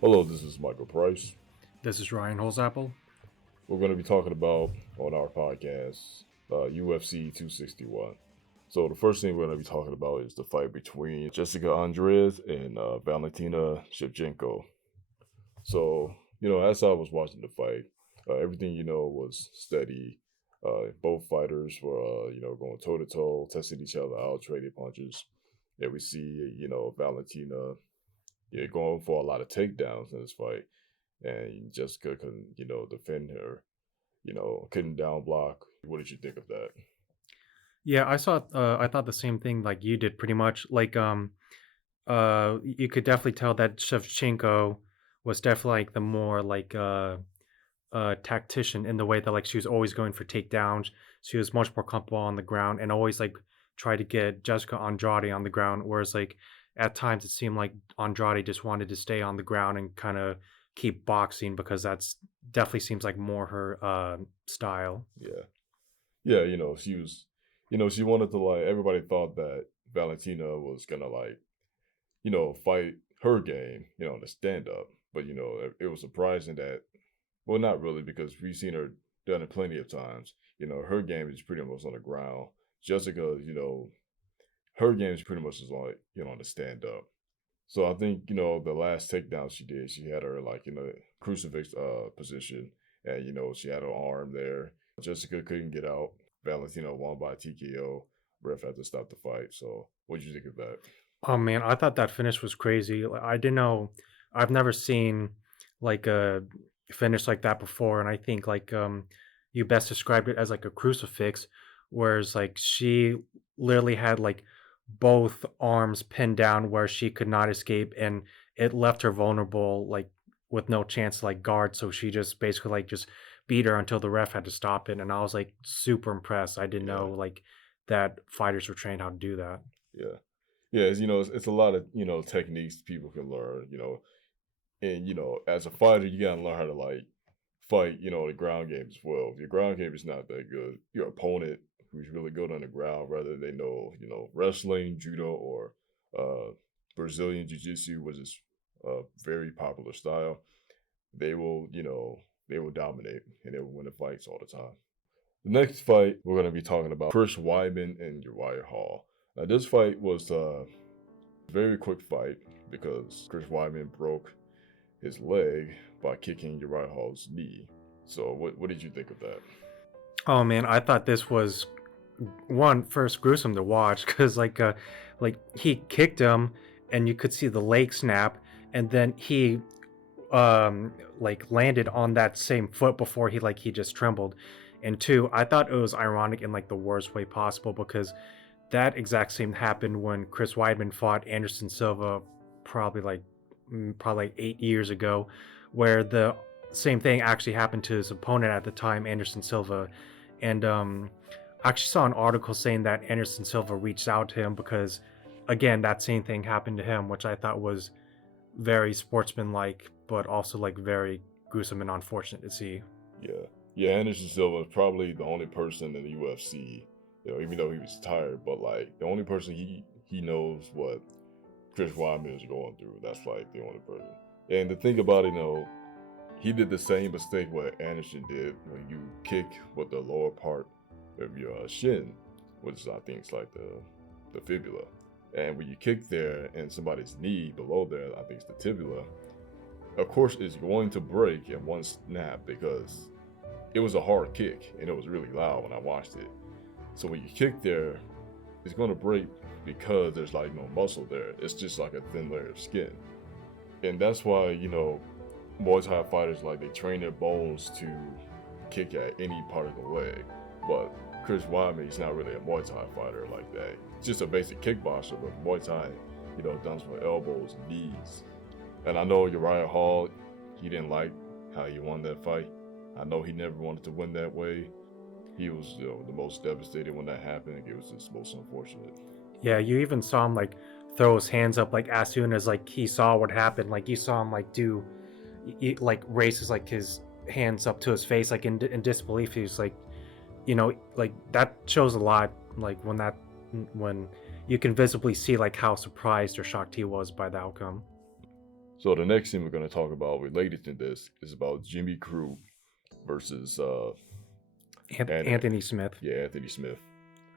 Hello, this is Michael Price. This is Ryan Holzapple. We're going to be talking about on our podcast UFC 261. So the first thing we're going to be talking about is the fight between Jessica Andres and Valentina Shevchenko. So as I was watching the fight, everything was steady. Both fighters were going toe to toe, testing each other out, trading punches. And we see Valentina going for a lot of takedowns in this fight, and Jessica couldn't, defend her, couldn't down block. What did you think of that? Yeah, I saw. I thought the same thing like you did, pretty much. You could definitely tell that Shevchenko was definitely like the more tactician in the way that like she was always going for takedowns. She was much more comfortable on the ground and always like try to get Jessica Andrade on the ground. Whereas like at times it seemed like Andrade just wanted to stay on the ground and kind of keep boxing because that's definitely seems like more her style. Yeah, yeah. She was, she wanted to like. Everybody thought that Valentina was gonna like, fight her game, in the stand up. But it was surprising that, well, not really, because we've seen her done it plenty of times. Her game is pretty much on the ground. Jessica, her game is pretty much just on, on the stand up. So I think, the last takedown she did, she had her like in a crucifix position, and she had her arm there. Jessica couldn't get out. Valentino won by TKO. Ref had to stop the fight. So what did you think of that? Oh man, I thought that finish was crazy. I didn't know. I've never seen like a finish like that before, and I think you best described it as like a crucifix, whereas like she literally had like both arms pinned down where she could not escape, and it left her vulnerable, like with no chance to like guard. So she just basically like just beat her until the ref had to stop it, and I was like super impressed. I didn't know Yeah, like that fighters were trained how to do that. yeah, yeah. It's a lot of techniques people can learn. And as a fighter, you gotta learn how to like fight. The ground game as well. If your ground game is not that good, your opponent who's really good on the ground, whether they know wrestling, judo, or uh, Brazilian jiu jitsu, which is a very popular style, they will they will dominate and they will win the fights all the time. The next fight we're going to be talking about Chris Weidman and Uriah Hall. Now this fight was a very quick fight because Chris Weidman broke his leg by kicking Uriah Hall's knee. So what did you think of that? Oh man, I thought this was one first gruesome to watch because like he kicked him and you could see the leg snap, and then he like landed on that same foot before he just trembled. And two, I thought it was ironic in like the worst way possible because that exact same happened when Chris Weidman fought Anderson Silva probably like 8 years ago, where the same thing actually happened to his opponent at the time, Anderson Silva. And I actually saw an article saying that Anderson Silva reached out to him because, again, that same thing happened to him, which I thought was very sportsmanlike, but also like very gruesome and unfortunate to see. Yeah, yeah. Anderson Silva is probably the only person in the UFC, even though he was tired, but like the only person he knows what Chris Weidman is going through. That's like the only person. And the thing about it, he did the same mistake what Anderson did when you kick with the lower part of your shin, which I think is like the fibula. And when you kick there and somebody's knee below there, I think it's the tibia. Of course, it's going to break in one snap because it was a hard kick and it was really loud when I watched it. So when you kick there, it's going to break because there's like no muscle there. It's just like a thin layer of skin. And that's why, Muay Thai fighters like they train their bones to kick at any part of the leg. But Chris Weidman, he's not really a Muay Thai fighter like that. He's just a basic kickboxer, but Muay Thai, done with elbows and knees. And I know Uriah Hall, he didn't like how he won that fight. I know he never wanted to win that way. He was, the most devastated when that happened. It was just most unfortunate. Yeah, you even saw him like throw his hands up like as soon as like he saw what happened. Like you saw him like like raises like his hands up to his face like in disbelief. He was like, like that shows a lot. Like when you can visibly see like how surprised or shocked he was by the outcome. So the next thing we're going to talk about related to this is about Jimmy Crute versus and Anthony Smith. yeah, Anthony Smith.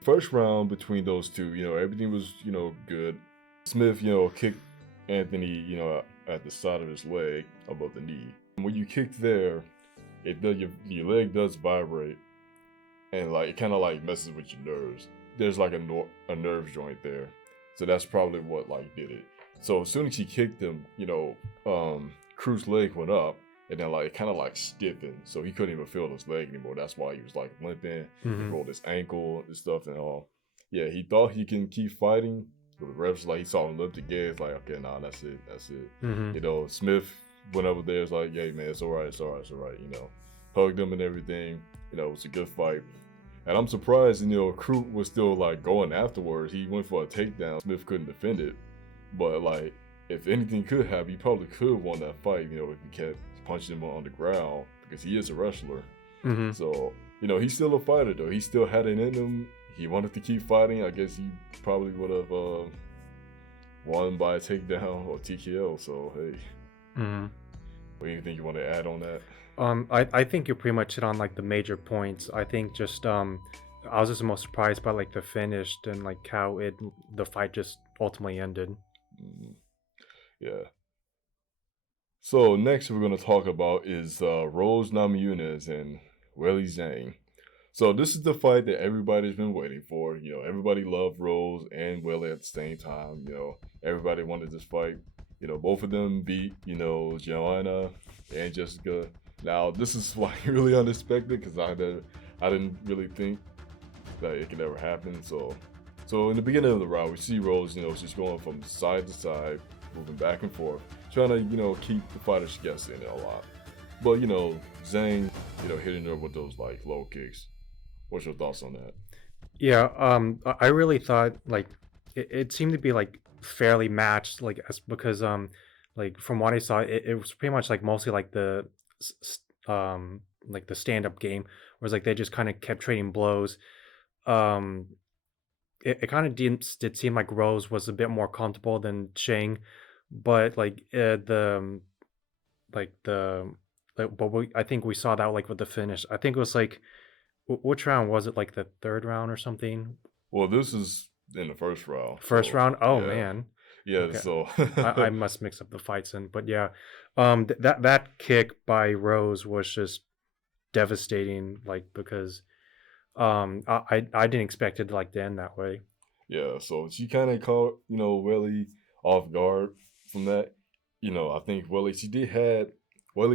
First round between those two, everything was, good. Smith, kicked Anthony, at the side of his leg above the knee. And when you kick there, it does your leg does vibrate, and like it kind of like messes with your nerves. There's like a nerve joint there, so that's probably what like did it. So as soon as he kicked him, Cruz's leg went up, and then like kind of like stiffened, so he couldn't even feel his leg anymore. That's why he was like limping. He Hmm. rolled his ankle and stuff and all. Yeah, he thought he can keep fighting, but the refs like he saw him limp again. It's like, okay, nah, that's it, that's it. Hmm. Smith went over there. It's like, yeah, man, it's all right, it's all right, it's all right. Hugged him and everything. It was a good fight. And I'm surprised, Crute was still like going afterwards. He went for a takedown. Smith couldn't defend it. But like, if anything could happen, he probably could have won that fight, if he kept punching him on the ground because he is a wrestler. Hmm. So, he's still a fighter though. He still had it in him. He wanted to keep fighting. I guess he probably would have won by a takedown or TKO. So hey, Hmm. anything you want to add on that? I think you pretty much hit on like the major points. I think just I was just most surprised by like the finish and like how the fight just ultimately ended. Mhm. Yeah. So next we're going to talk about is Rose Namajunas and Weili Zhang. So this is the fight that everybody's been waiting for. Everybody loved Rose and Weili at the same time. Everybody wanted this fight. Both of them beat, Joanna and Jessica. Now this is like really unexpected because I didn't really think that it could ever happen. So in the beginning of the round, we see Rose, she's going from side to side, moving back and forth, trying to, keep the fighters guessing a lot. But Zhang, hitting her with those like low kicks. What's your thoughts on that? Yeah, I really thought like it seemed to be like fairly matched, like because like from what I saw, it was pretty much like mostly like s- s- like the stand up game, whereas like they just kind of kept trading blows. Um, it kind of did seem like Rose was a bit more comfortable than Shang, but like the but I think we saw that like with the finish. I think it was like which round was it? Like the third round or something? Well, this is in the first round, First so round? Oh yeah, man. yeah. Okay. So I must mix up the fights then. But yeah, that kick by Rose was just devastating. Like because I didn't expect it to like to end that way. yeah, so she kind of caught Willie off guard from that. I think Willie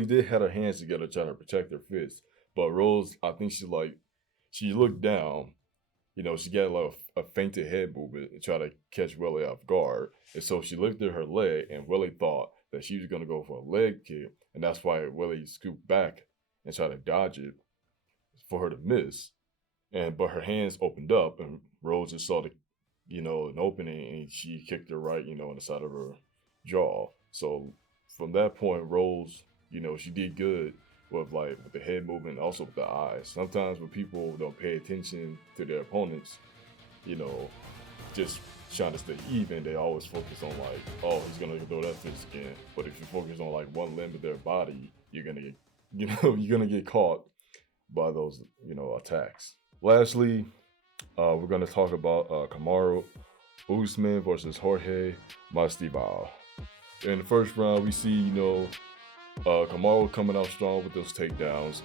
did had her hands together trying to protect her fist, but Rose, I think she looked down. She got like a fainted head movement and try to catch Willie off guard, and so she lifted her leg, and Willie thought that she was gonna go for a leg kick, and that's why Willie scooped back and tried to dodge it for her to miss. But her hands opened up, and Rose just saw an opening, and she kicked her right, in the side of her jaw. So from that point, Rose, she did good with the head movement, also with the eyes. Sometimes when people don't pay attention to their opponents, you know, just trying to stay even, they always focus on like, oh, he's gonna throw that fist again. But if you focus on like one limb of their body, you're gonna get, you're gonna get caught by those, attacks. Lastly, we're going to talk about Kamaru Usman versus Jorge Masvidal. In the first round, we see Kamaru coming out strong with those takedowns,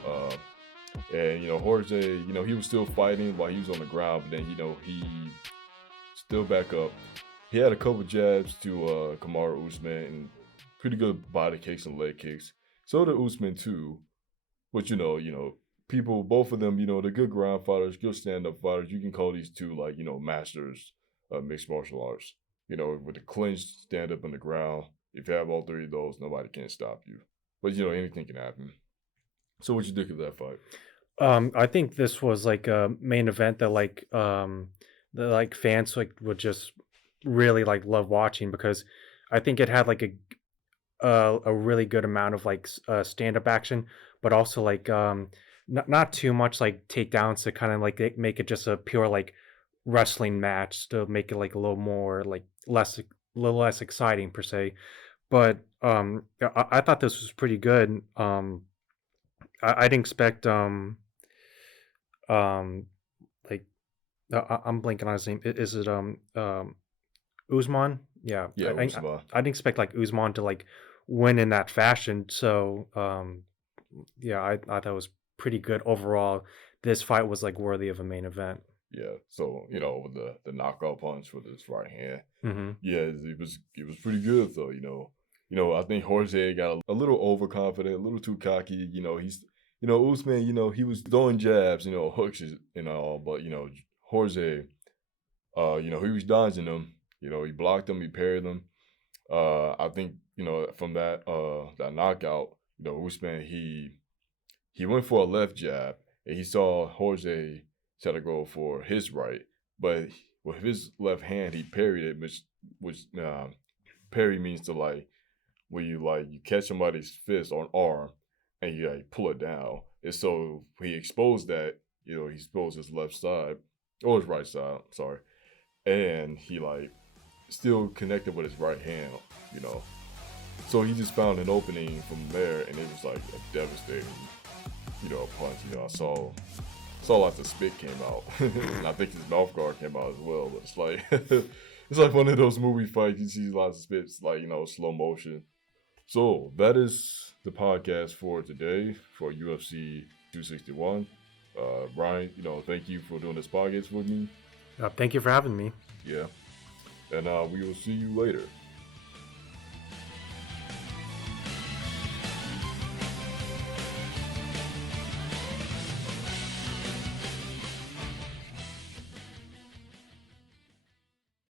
and Jorge, he was still fighting while he was on the ground, but then he still back up. He had a couple jabs to Kamaru Usman and pretty good body kicks and leg kicks. So did Usman too, but people, both of them, they're good ground fighters, good stand-up fighters. You can call these two like, masters of mixed martial arts. With the clinch, stand up on the ground. If you have all three of those, nobody can stop you. But anything can happen. So what you think of that fight? I think this was like a main event that the like fans like would just really like love watching because I think it had like a really good amount of like stand up action, but also like not too much like takedowns to kind of like make it just a pure like wrestling match to make it like a little more like a little less exciting per se. but yeah, I thought this was pretty good. I didn't expect um like I'm blanking on his name. Is it Usman? Yeah, Yeah, Usman. I didn't expect like Usman to like win in that fashion. So yeah, I thought it was pretty good overall. This fight was like worthy of a main event. Yeah. So with the knockout punch with his right hand. Hmm. Yeah, it was pretty good though. I think Jorge got a little overconfident, a little too cocky. Usman. He was throwing jabs, hooks and all, but Jorge, he was dodging them. He blocked them, he parried them. I think from that knockout, Usman he went for a left jab, and he saw Jorge try to go for his right, but with his left hand he parried it, which parry means to like where you catch somebody's fist or arm and you like pull it down. And so he exposed that, he exposed his left side or his right side, sorry, and he like still connected with his right hand, you know. So he just found an opening from there, and it was like a devastating, punch. I saw lots of spit came out, and I think his mouth guard came out as well. But it's like it's like one of those movie fights. You see lots of spits, like slow motion. So that is the podcast for today for UFC 261. Ryan, thank you for doing this podcast with me. Thank you for having me. Yeah, and we will see you later.